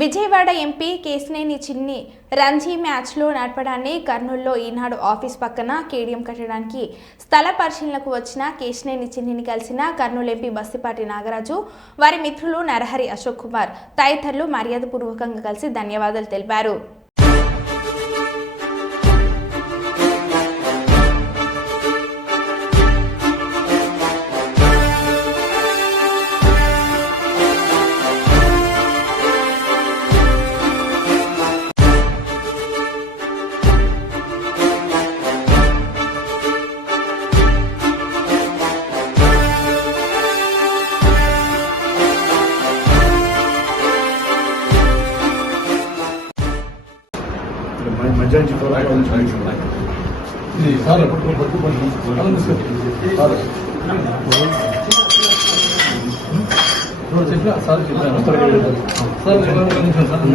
Vijayawada MP Kesineni చిన్ని రంజీ మ్యాచ్లో నడపడాన్ని కర్నూలులో ఈనాడు ఆఫీస్ పక్కన కేడియం కట్టడానికి స్థల పరిశీలనకు వచ్చిన కేసినేని చిన్నిని కలిసిన కర్నూలు ఎంపీ బస్సిపాటి నాగరాజు వారి మిత్రులు నరహరి అశోక్ కుమార్ తదితరులు మర్యాదపూర్వకంగా కలిసి ధన్యవాదాలు తెలిపారు. మధ్యాహ్నం చెప్పాలి ఇది సార్ చెప్పిన సార్.